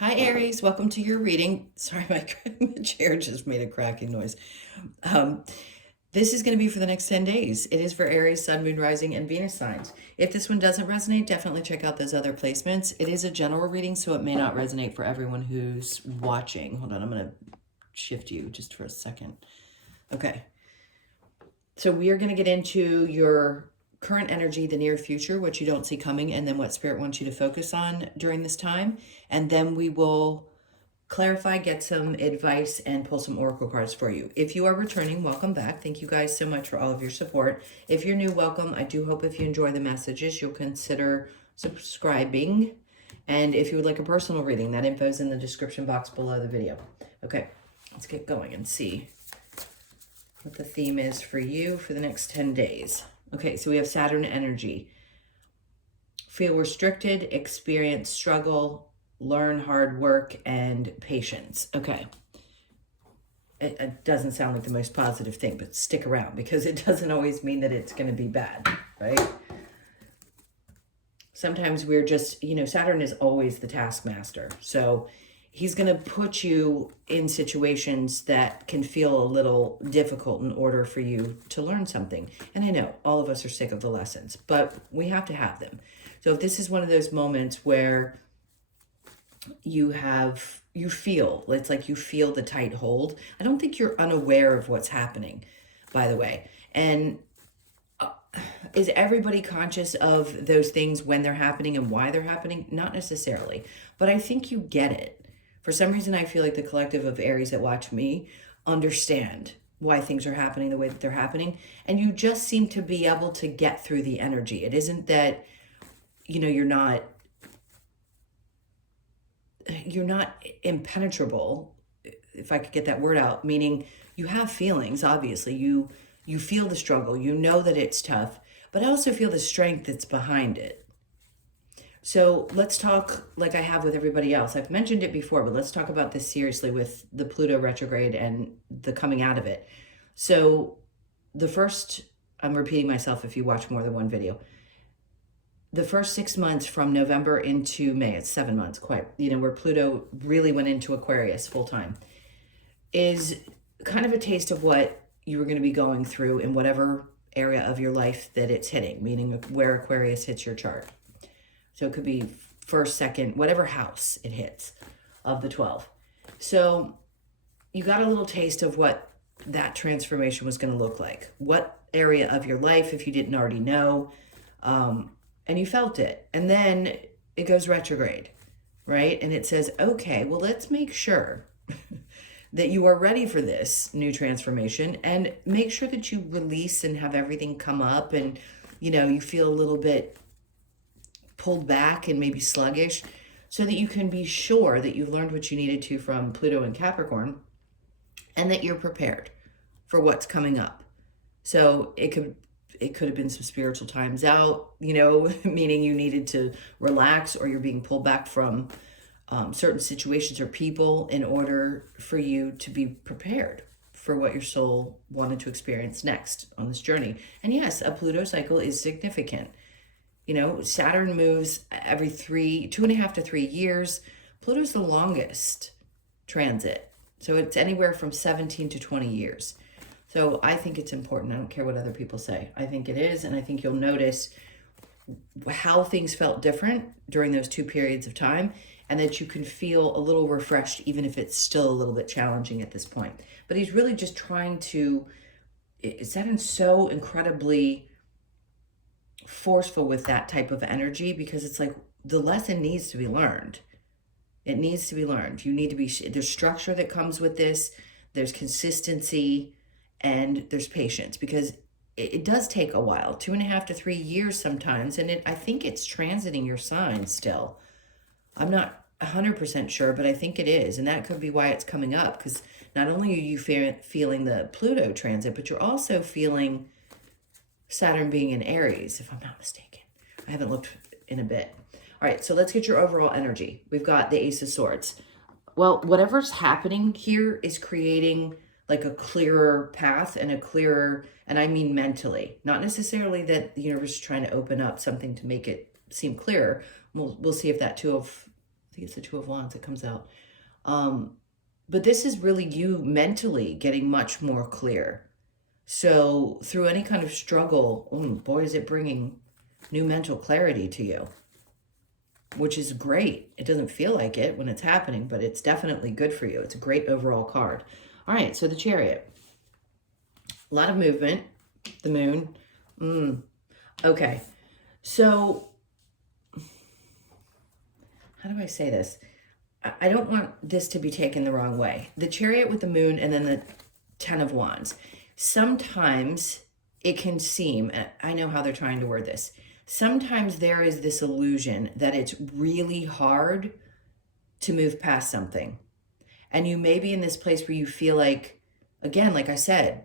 Hi, Aries. Welcome to your reading. Sorry, my chair just made a cracking noise. Um, this is going to be for the next 10 days. It is for Aries, Sun, Moon, Rising, and Venus signs. If this one doesn't resonate, definitely check out those other placements. It is a general reading, so it may not resonate for everyone who's watching. Hold on, I'm going to shift you just for a second. Okay. So we are going to get into your current energy, the near future, what you don't see coming, and then what Spirit wants you to focus on during this time. And then we will clarify, get some advice, and pull some oracle cards for you. If you are returning, welcome back. Thank you guys so much for all of your support. If you're new, welcome. I do hope if you enjoy the messages, you'll consider subscribing. And if you would like a personal reading, that info is in the description box below the video. Okay, let's get going and see what the theme is for you for the next 10 days. Okay, so we have Saturn energy. Feel restricted, experience struggle, learn hard work, and patience. Okay. It doesn't sound like the most positive thing, but stick around because it doesn't always mean that it's going to be bad, right? Sometimes we're just, Saturn is always the taskmaster. So he's going to put you in situations that can feel a little difficult in order for you to learn something. And I know all of us are sick of the lessons, but we have to have them. So if this is one of those moments where you feel, it's like you feel the tight hold. I don't think you're unaware of what's happening, by the way. And is everybody conscious of those things when they're happening and why they're happening? Not necessarily, but I think you get it. For some reason, I feel like the collective of Aries that watch me understand why things are happening the way that they're happening. And you just seem to be able to get through the energy. It isn't that, you're not impenetrable, if I could get that word out, meaning you have feelings, obviously. You feel the struggle, you know that it's tough, but I also feel the strength that's behind it. So let's talk like I have with everybody else. I've mentioned it before, but let's talk about this seriously with the Pluto retrograde and the coming out of it. So I'm repeating myself if you watch more than one video. The first 6 months from November into May, it's 7 months, quite, where Pluto really went into Aquarius full time, is kind of a taste of what you were going to be going through in whatever area of your life that it's hitting, meaning where Aquarius hits your chart. So it could be first, second, whatever house it hits of the 12. So you got a little taste of what that transformation was going to look like. What area of your life, if you didn't already know, and you felt it. And then it goes retrograde, right? And it says, okay, well, let's make sure that you are ready for this new transformation and make sure that you release and have everything come up and, you feel a little bit pulled back and maybe sluggish so that you can be sure that you've learned what you needed to from Pluto and Capricorn and that you're prepared for what's coming up. So it could have been some spiritual times out, meaning you needed to relax or you're being pulled back from certain situations or people in order for you to be prepared for what your soul wanted to experience next on this journey. And yes, a Pluto cycle is significant. Saturn moves every 2.5 to 3 years. Pluto's the longest transit. So it's anywhere from 17 to 20 years. So I think it's important. I don't care what other people say. I think it is. And I think you'll notice how things felt different during those 2 periods of time and that you can feel a little refreshed, even if it's still a little bit challenging at this point. But he's really just trying to, Saturn's so incredibly forceful with that type of energy because it's like the lesson needs to be learned. It needs to be learned. You need to be, there's structure that comes with this. There's consistency and there's patience because it does take a while, 2.5 to 3 years sometimes. And I think it's transiting your sign still. I'm not 100% sure, but I think it is. And that could be why it's coming up because not only are you feeling the Pluto transit, but you're also feeling Saturn being in Aries, if I'm not mistaken. I haven't looked in a bit. All right, so let's get your overall energy. We've got the Ace of Swords. Well, whatever's happening here is creating like a clearer path and and I mean mentally, not necessarily that the universe is trying to open up something to make it seem clearer. We'll see if that too of, I think it's the Two of Wands that comes out. But this is really you mentally getting much more clear. So through any kind of struggle, boy, is it bringing new mental clarity to you, which is great. It doesn't feel like it when it's happening, but it's definitely good for you. It's a great overall card. All right, so the Chariot. A lot of movement. The Moon. Okay, so how do I say this? I don't want this to be taken the wrong way. The Chariot with the Moon and then the Ten of Wands. Sometimes it can seem, I know how they're trying to word this, sometimes there is this illusion that it's really hard to move past something. And you may be in this place where you feel like, again, like I said,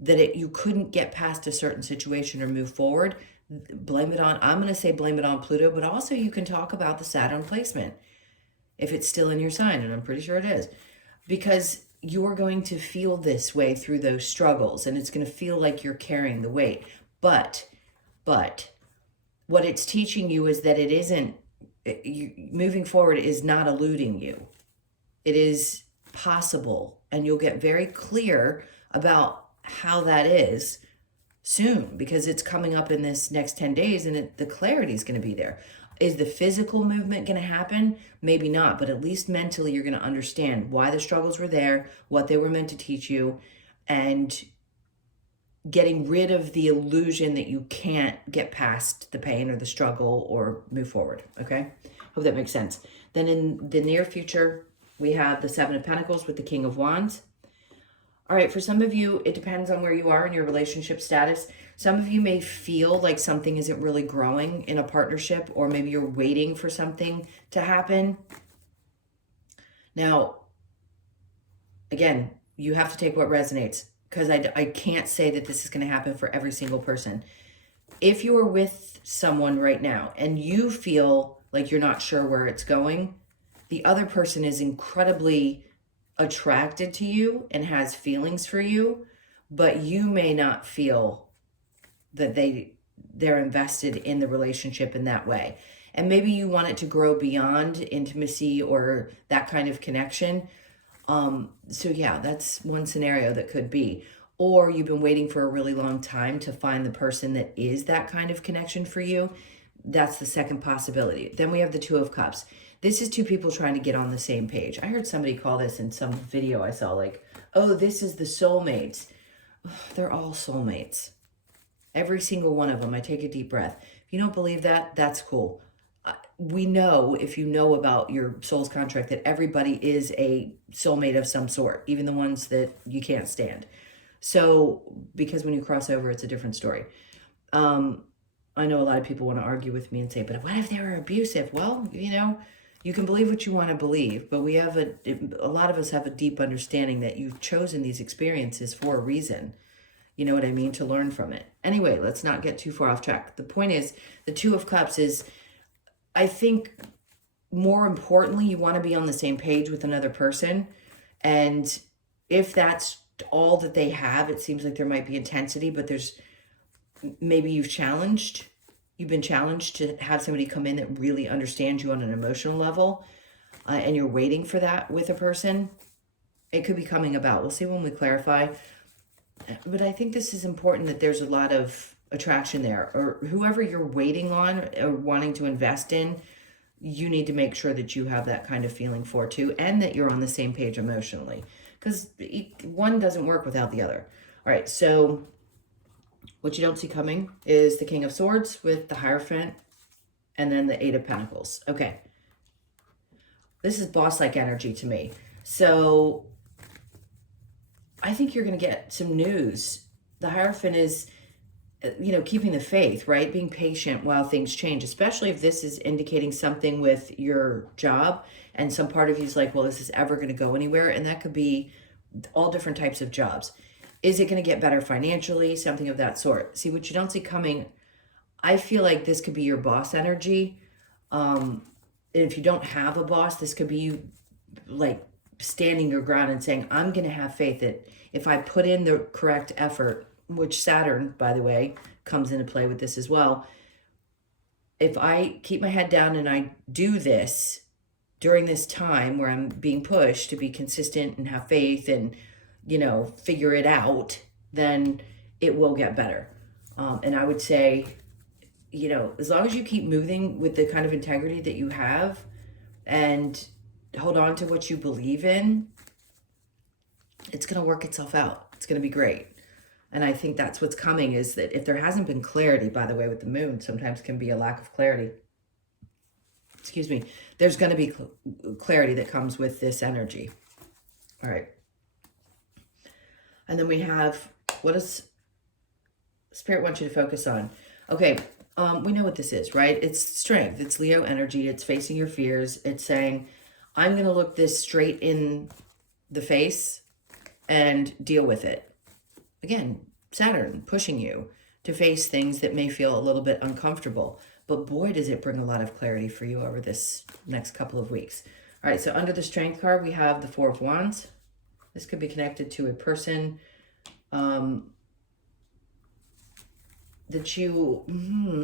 that you couldn't get past a certain situation or move forward. Blame it on, I'm going to say blame it on Pluto, but also you can talk about the Saturn placement if it's still in your sign, and I'm pretty sure it is, because you're going to feel this way through those struggles, and it's going to feel like you're carrying the weight. But what it's teaching you is that it isn't, moving forward is not eluding you. It is possible, and you'll get very clear about how that is soon, because it's coming up in this next 10 days, and the clarity is going to be there. Is the physical movement going to happen? Maybe not, but at least mentally you're going to understand why the struggles were there, what they were meant to teach you, and getting rid of the illusion that you can't get past the pain or the struggle or move forward, okay? Hope that makes sense. Then in the near future, we have the Seven of Pentacles with the King of Wands. All right, for some of you, it depends on where you are in your relationship status. Some of you may feel like something isn't really growing in a partnership, or maybe you're waiting for something to happen. Now, again, you have to take what resonates, because I can't say that this is going to happen for every single person. If you are with someone right now and you feel like you're not sure where it's going, the other person is incredibly attracted to you and has feelings for you, but you may not feel that they're invested in the relationship in that way. And maybe you want it to grow beyond intimacy or that kind of connection. So yeah, that's one scenario that could be. Or you've been waiting for a really long time to find the person that is that kind of connection for you. That's the second possibility. Then we have the Two of Cups. This is two people trying to get on the same page. I heard somebody call this in some video I saw, like, oh, this is the soulmates. They're all soulmates. Every single one of them. I take a deep breath. If you don't believe that, that's cool. We know, if you know about your soul's contract, that everybody is a soulmate of some sort, even the ones that you can't stand. So, because when you cross over, it's a different story. I know a lot of people want to argue with me and say, but what if they were abusive? Well, you can believe what you want to believe, but we have a lot of us have a deep understanding that you've chosen these experiences for a reason. You know what I mean? To learn from it. Anyway, let's not get too far off track. The point is, the Two of Cups is, I think, more importantly, you want to be on the same page with another person. And if that's all that they have, it seems like there might be intensity, but maybe you've been challenged to have somebody come in that really understands you on an emotional level, and you're waiting for that with a person. It could be coming about. We'll see when we clarify. But I think this is important, that there's a lot of attraction there, or whoever you're waiting on or wanting to invest in, you need to make sure that you have that kind of feeling for too, and that you're on the same page emotionally, because one doesn't work without the other. All right, so what you don't see coming is the King of Swords with the Hierophant, and then the Eight of Pentacles. Okay, this is boss-like energy to me. So I think you're going to get some news. The Hierophant is, keeping the faith, right? Being patient while things change, especially if this is indicating something with your job and some part of you is like, well, is this ever going to go anywhere? And that could be all different types of jobs. Is it going to get better financially? Something of that sort. See, what you don't see coming, I feel like this could be your boss energy. And if you don't have a boss, this could be you like standing your ground and saying, I'm going to have faith that if I put in the correct effort, which Saturn, by the way, comes into play with this as well. If I keep my head down and I do this, during this time where I'm being pushed to be consistent and have faith and, figure it out, then it will get better. And I would say, as long as you keep moving with the kind of integrity that you have and hold on to what you believe in, it's going to work itself out. It's going to be great. And I think that's what's coming, is that if there hasn't been clarity, by the way, with the moon, sometimes can be a lack of clarity. Excuse me. There's going to be clarity that comes with this energy. All right. And then we have, what does Spirit want you to focus on? Okay. We know what this is, right? It's strength. It's Leo energy. It's facing your fears. It's saying, I'm going to look this straight in the face and deal with it. Again, Saturn pushing you to face things that may feel a little bit uncomfortable. But boy, does it bring a lot of clarity for you over this next couple of weeks. All right, so under the Strength card, we have the Four of Wands. This could be connected to a person that you,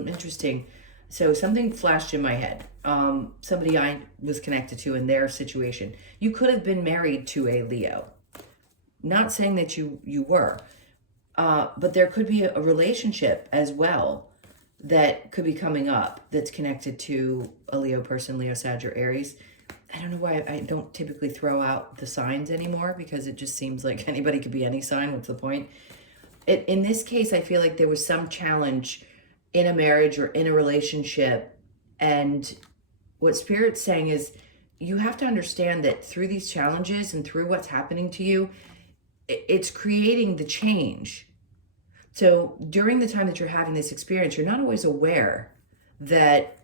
interesting. So something flashed in my head. Somebody I was connected to in their situation. You could have been married to a Leo. Not saying that you were, but there could be a relationship as well that could be coming up that's connected to a Leo person, Leo, Sag, or Aries. I don't know why I don't typically throw out the signs anymore, because it just seems like anybody could be any sign. What's the point? In this case, I feel like there was some challenge in a marriage or in a relationship. And what Spirit's saying is, you have to understand that through these challenges and through what's happening to you, it's creating the change. So during the time that you're having this experience, you're not always aware that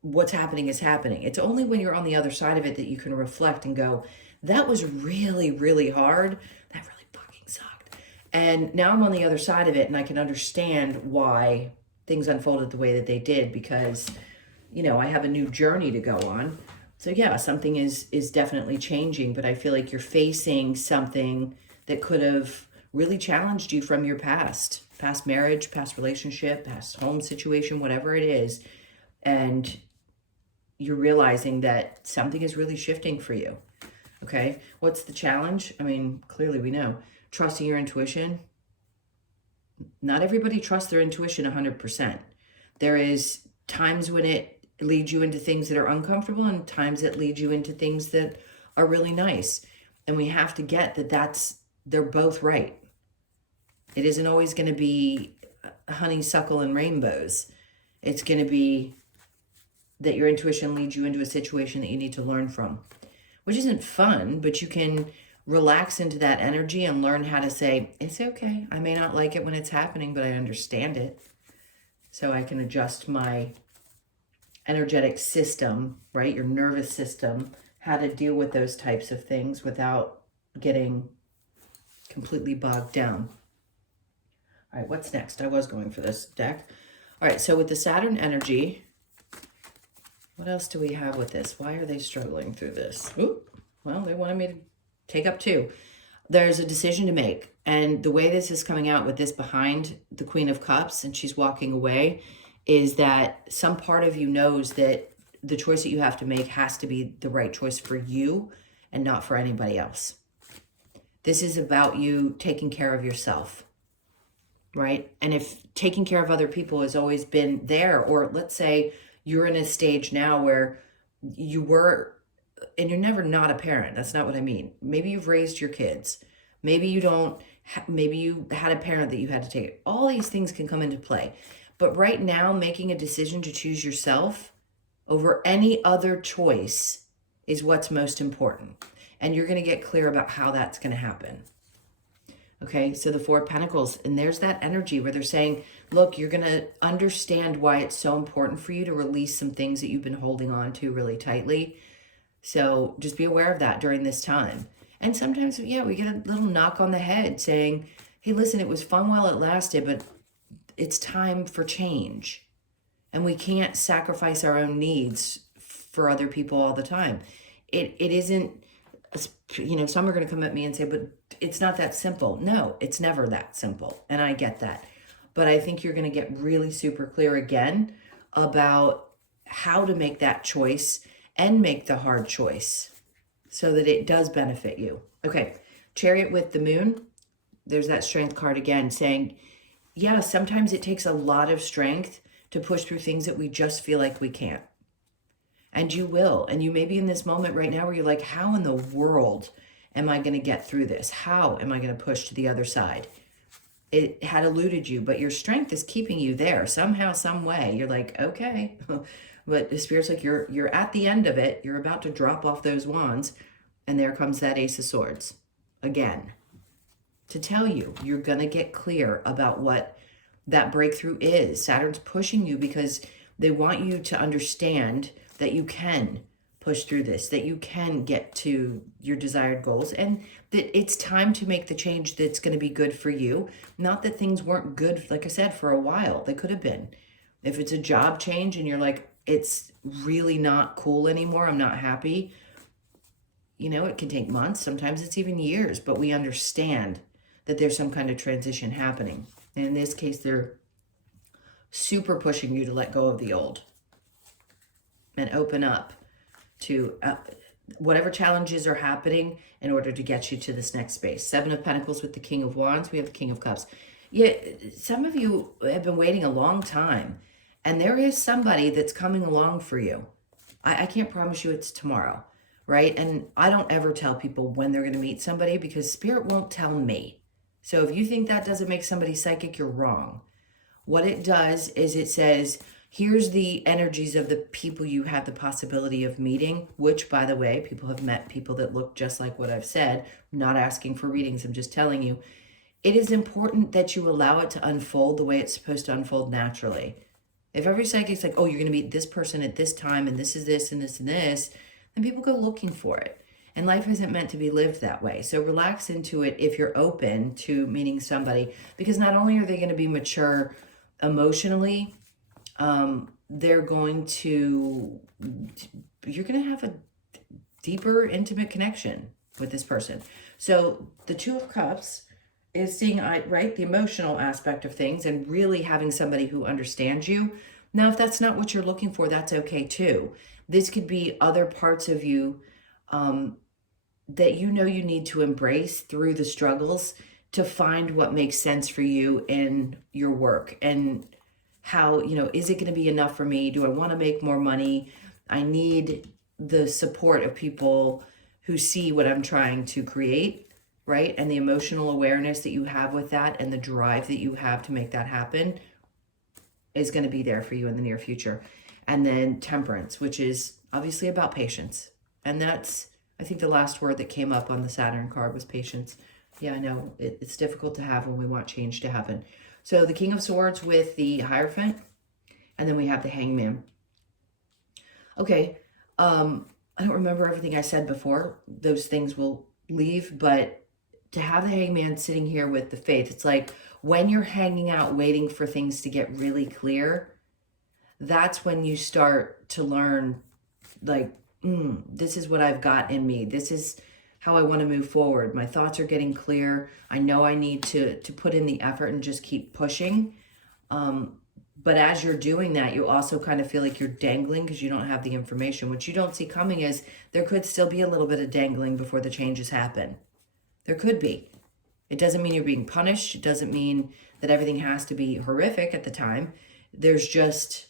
what's happening is happening. It's only when you're on the other side of it that you can reflect and go, that was really, really hard. That really fucking sucked. And now I'm on the other side of it, and I can understand why things unfolded the way that they did, because, I have a new journey to go on. So yeah, something is definitely changing, but I feel like you're facing something that could have really challenged you from your past marriage, past relationship, past home situation, whatever it is. And you're realizing that something is really shifting for you. Okay. What's the challenge? I mean, clearly we know trusting your intuition. Not everybody trusts their intuition 100%. There is times when it leads you into things that are uncomfortable, and times that lead you into things that are really nice. And we have to get that they're both right. It isn't always going to be honeysuckle and rainbows. It's going to be that your intuition leads you into a situation that you need to learn from, which isn't fun, but you can relax into that energy and learn how to say, it's okay. I may not like it when it's happening, but I understand it. So I can adjust my energetic system, right? Your nervous system, how to deal with those types of things without getting completely bogged down. All right, what's next? I was going for this deck. All right, so with the Saturn energy, what else do we have with this? Why are they struggling through this? Oop, well, they wanted me to take up two. There's a decision to make. And the way this is coming out with this behind the Queen of Cups, and she's walking away, is that some part of you knows that the choice that you have to make has to be the right choice for you and not for anybody else. This is about you taking care of yourself, right? And if taking care of other people has always been there, or let's say you're in a stage now where you were, and you're never not a parent. That's not what I mean. Maybe you've raised your kids. Maybe you don't, maybe you had a parent that you had to take. All these things can come into play. But right now, making a decision to choose yourself over any other choice is what's most important. And you're going to get clear about how that's going to happen. Okay, so the Four of Pentacles, and there's that energy where they're saying, look, you're going to understand why it's so important for you to release some things that you've been holding on to really tightly. So just be aware of that during this time. And sometimes, yeah, we get a little knock on the head saying, hey, listen, it was fun while it lasted, but it's time for change. And we can't sacrifice our own needs for other people all the time. It isn't, some are going to come at me and say, but it's not that simple. No, it's never that simple. And I get that. But I think you're going to get really super clear again about how to make that choice and make the hard choice so that it does benefit you. Okay, Chariot with the moon. There's that strength card again saying, yeah, sometimes it takes a lot of strength to push through things that we just feel like we can't. And you will. And you may be in this moment right now where you're like, how in the world am I going to get through this? How am I going to push to the other side? It had eluded you, but your strength is keeping you there somehow, some way. You're like, okay. But the Spirit's like, you're at the end of it. You're about to drop off those wands. And there comes that Ace of Swords again to tell you you're going to get clear about what that breakthrough is. Saturn's pushing you because they want you to understand that you can push through this, that you can get to your desired goals, and that it's time to make the change that's going to be good for you. Not that things weren't good, like I said, for a while. They could have been. If it's a job change and you're like, it's really not cool anymore, I'm not happy, you know, it can take months. Sometimes it's even years, but we understand that there's some kind of transition happening. And in this case, they're super pushing you to let go of the old and open up to whatever challenges are happening in order to get you to this next space. Seven of Pentacles with the King of Wands. We have the King of Cups. Yeah, some of you have been waiting a long time, and there is somebody that's coming along for you. I can't promise you it's tomorrow, right? And I don't ever tell people when they're going to meet somebody because Spirit won't tell me. So if you think that doesn't make somebody psychic, you're wrong. What it does is it says, here's the energies of the people you have the possibility of meeting, which, by the way, people have met people that look just like what I've said. I'm not asking for readings. I'm just telling you. It is important that you allow it to unfold the way it's supposed to unfold naturally. If every psychic's like, oh, you're going to meet this person at this time, and this is this, and this, and this, then people go looking for it. And life isn't meant to be lived that way. So relax into it if you're open to meeting somebody, because not only are they going to be mature emotionally, they're going to, you're going to have a deeper, intimate connection with this person. So the Two of Cups is seeing, right, the emotional aspect of things and really having somebody who understands you. Now, if that's not what you're looking for, that's okay too. This could be other parts of you that you know you need to embrace through the struggles to find what makes sense for you in your work. And how, you know, is it going to be enough for me? Do I want to make more money? I need the support of people who see what I'm trying to create, right? And the emotional awareness that you have with that and the drive that you have to make that happen is going to be there for you in the near future. And then Temperance, which is obviously about patience. And that's, I think, the last word that came up on the Saturn card was patience. Yeah, I know it's difficult to have when we want change to happen. So the King of Swords with the Hierophant, and then we have the Hangman. Okay, I don't remember everything I said before. Those things will leave, but to have the Hangman sitting here with the Faith, it's like when you're hanging out waiting for things to get really clear, that's when you start to learn, like, this is what I've got in me. This is how I want to move forward. My thoughts are getting clear. I know I need to put in the effort and just keep pushing. But as you're doing that, you also kind of feel like you're dangling because you don't have the information. What you don't see coming is there could still be a little bit of dangling before the changes happen. There could be. It doesn't mean you're being punished. It doesn't mean that everything has to be horrific at the time. There's just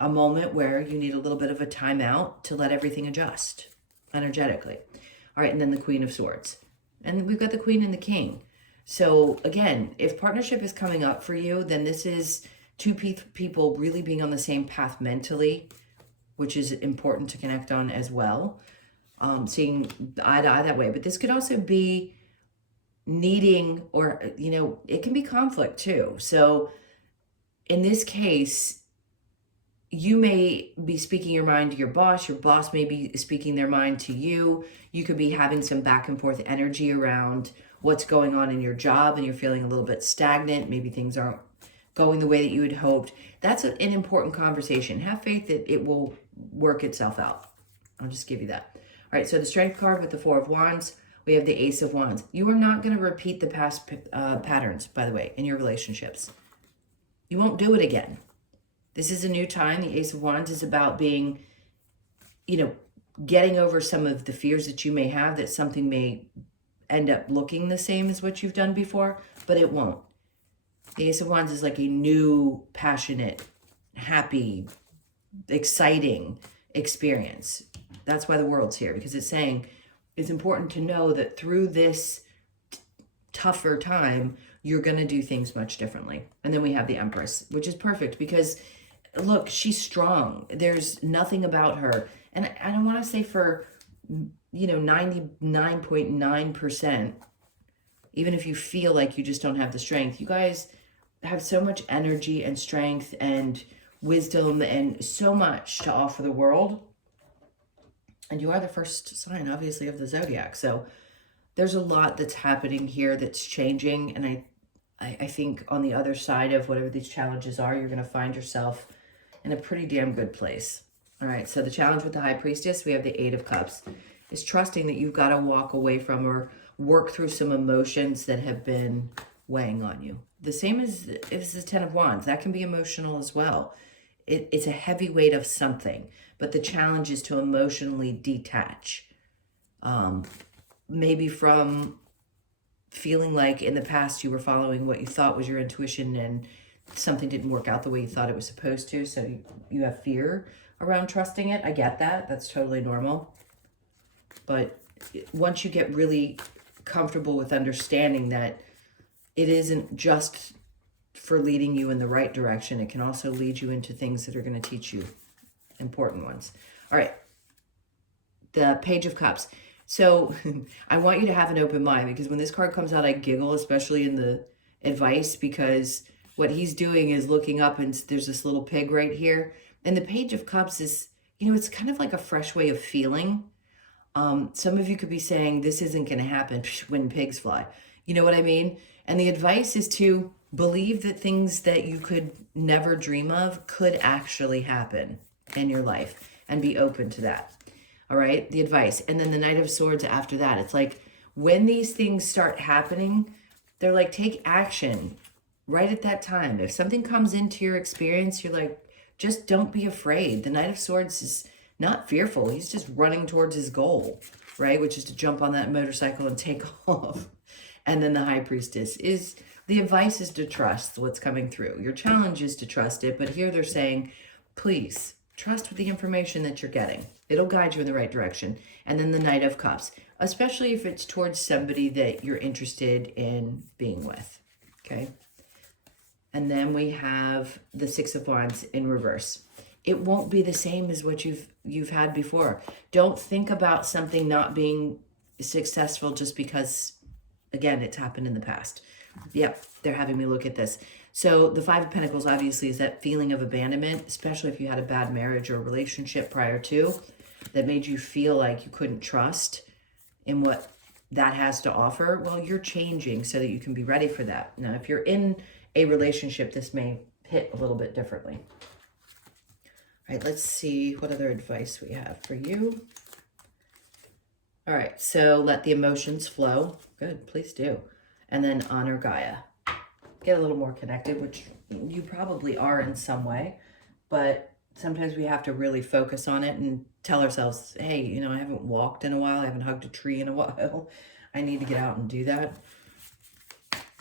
a moment where you need a little bit of a timeout to let everything adjust energetically. All right, and then the Queen of Swords. And we've got the Queen and the King. So again, if partnership is coming up for you, then this is two people really being on the same path mentally, which is important to connect on as well. Seeing eye to eye that way. But this could also be needing, or, you know, it can be conflict too. So in this case, you may be speaking your mind to your boss may be speaking their mind to you. You could be having some back and forth energy around what's going on in your job and you're feeling a little bit stagnant. Maybe things aren't going the way that you had hoped. That's an important conversation. Have faith that it will work itself out. I'll just give you that. All right, so the Strength card with the Four of Wands, we have the Ace of Wands. You are not going to repeat the past patterns, by the way, in your relationships. You won't do it again. This is a new time. The Ace of Wands is about being, you know, getting over some of the fears that you may have that something may end up looking the same as what you've done before, but it won't. The Ace of Wands is like a new, passionate, happy, exciting experience. That's why the world's here, because it's saying it's important to know that through this tougher time, you're going to do things much differently. And then we have the Empress, which is perfect because look, she's strong. There's nothing about her. And I don't want to say for, 99.9%, even if you feel like you just don't have the strength, you guys have so much energy and strength and wisdom and so much to offer the world. And you are the first sign, obviously, of the zodiac. So there's a lot that's happening here that's changing. And I think on the other side of whatever these challenges are, you're going to find yourself in a pretty damn good place. All right, so the challenge with the High Priestess, we have the Eight of Cups, is trusting that you've got to walk away from or work through some emotions that have been weighing on you. The same as the Ten of Wands. That can be emotional as well. It's a heavy weight of something, but the challenge is to emotionally detach. Maybe from feeling like in the past you were following what you thought was your intuition and something didn't work out the way you thought it was supposed to, so you have fear around trusting it. I get that. That's totally normal. But once you get really comfortable with understanding that it isn't just for leading you in the right direction, it can also lead you into things that are going to teach you important ones. All right. The Page of Cups. So I want you to have an open mind, because when this card comes out, I giggle, especially in the advice, because what he's doing is looking up and there's this little pig right here. And the Page of Cups is, it's kind of like a fresh way of feeling. Some of you could be saying, this isn't going to happen when pigs fly. You know what I mean? And the advice is to believe that things that you could never dream of could actually happen in your life and be open to that. All right, the advice. And then the Knight of Swords after that. It's like when these things start happening, they're like, take action right at that time. If something comes into your experience, you're like, just don't be afraid. The Knight of Swords is not fearful. He's just running towards his goal, right? Which is to jump on that motorcycle and take off. And then the High Priestess is, the advice is to trust what's coming through. Your challenge is to trust it. But here they're saying, please trust with the information that you're getting. It'll guide you in the right direction. And then the Knight of Cups, especially if it's towards somebody that you're interested in being with, okay? And then we have the Six of Wands in reverse. It won't be the same as what you've had before. Don't think about something not being successful just because, again, it's happened in the past. Yep, they're having me look at this. So the Five of Pentacles obviously is that feeling of abandonment, especially if you had a bad marriage or relationship prior to, that made you feel like you couldn't trust in what that has to offer. Well, you're changing so that you can be ready for that. Now, if you're in a relationship, this may hit a little bit differently. All right, let's see what other advice we have for you. All right, so let the emotions flow. Good, please do. And then honor Gaia. Get a little more connected, which you probably are in some way, but sometimes we have to really focus on it and tell ourselves, hey, I haven't walked in a while. I haven't hugged a tree in a while. I need to get out and do that.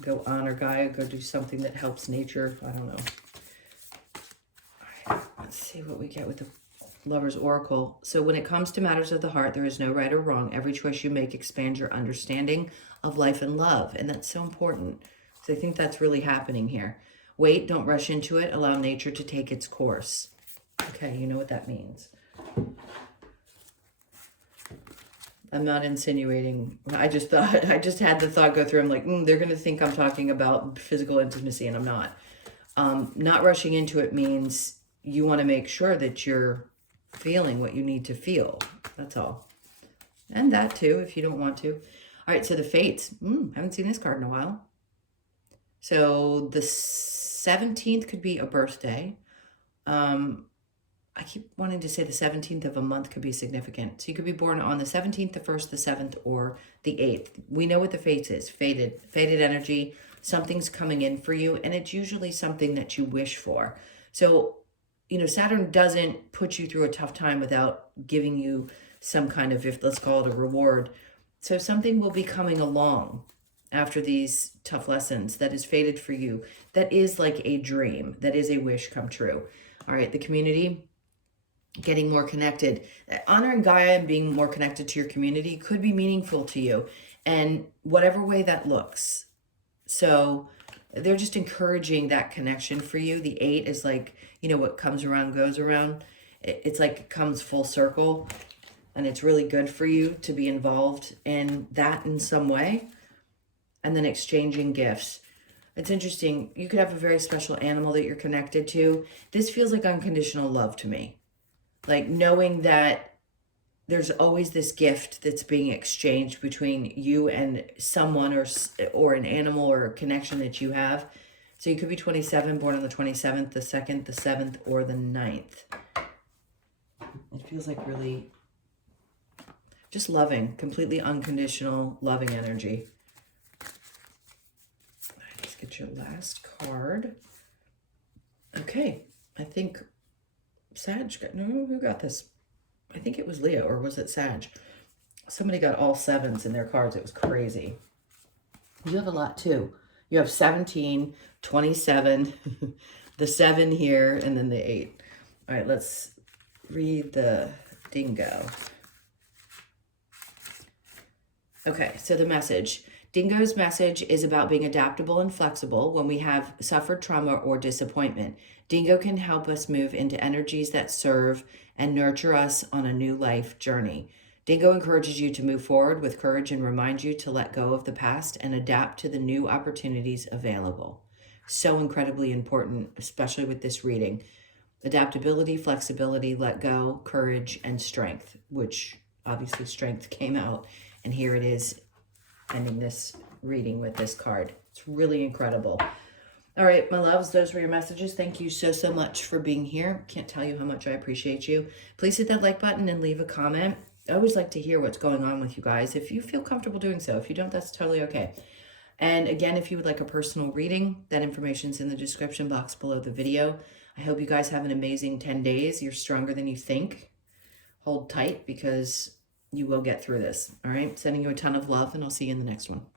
Go honor Gaia. Go do something that helps nature. I don't know. All right, let's see what we get with the Lover's Oracle. So when it comes to matters of the heart, there is no right or wrong. Every choice you make expands your understanding of life and love. And that's so important. So I think that's really happening here. Wait, don't rush into it. Allow nature to take its course. Okay, you know what that means. I'm not insinuating. I just had the thought go through. I'm like, they're going to think I'm talking about physical intimacy, and I'm not. Not rushing into it means you want to make sure that you're feeling what you need to feel. That's all. And that too, if you don't want to. All right, so the Fates. Haven't seen this card in a while. So the 17th could be a birthday. I keep wanting to say the 17th of a month could be significant. So you could be born on the 17th, the 1st, the 7th, or the 8th. We know what the Fates is. Fated energy. Something's coming in for you, and it's usually something that you wish for. So, Saturn doesn't put you through a tough time without giving you some kind of, if let's call it a reward. So something will be coming along after these tough lessons that is fated for you. That is like a dream. That is a wish come true. All right, the community, getting more connected. Honoring Gaia and being more connected to your community could be meaningful to you, and whatever way that looks. So they're just encouraging that connection for you. The 8 is like, you know, what comes around goes around. It's like it comes full circle, and it's really good for you to be involved in that in some way. And then exchanging gifts. It's interesting. You could have a very special animal that you're connected to. This feels like unconditional love to me. Like knowing that there's always this gift that's being exchanged between you and someone, or an animal, or a connection that you have. So you could be 27, born on the 27th, the 2nd, the 7th, or the 9th. It feels like really just loving, completely unconditional, loving energy. Let's get your last card. Okay, I think Sag got, no, who got this? I think it was Leo, or was it Sag? Somebody got all 7s in their cards. It was crazy. You have a lot too. You have 17, 27, the 7 here, and then the 8. All right, let's read the dingo. Okay, so the message. Dingo's message is about being adaptable and flexible when we have suffered trauma or disappointment. Dingo can help us move into energies that serve and nurture us on a new life journey. Dingo encourages you to move forward with courage and reminds you to let go of the past and adapt to the new opportunities available. So incredibly important, especially with this reading. Adaptability, flexibility, let go, courage, and strength, which obviously strength came out. And here it is, ending this reading with this card. It's really incredible. All right, my loves, those were your messages. Thank you so, so much for being here. Can't tell you how much I appreciate you. Please hit that like button and leave a comment. I always like to hear what's going on with you guys. If you feel comfortable doing so, if you don't, that's totally okay. And again, if you would like a personal reading, that information's in the description box below the video. I hope you guys have an amazing 10 days. You're stronger than you think. Hold tight, because you will get through this. All right, sending you a ton of love, and I'll see you in the next one.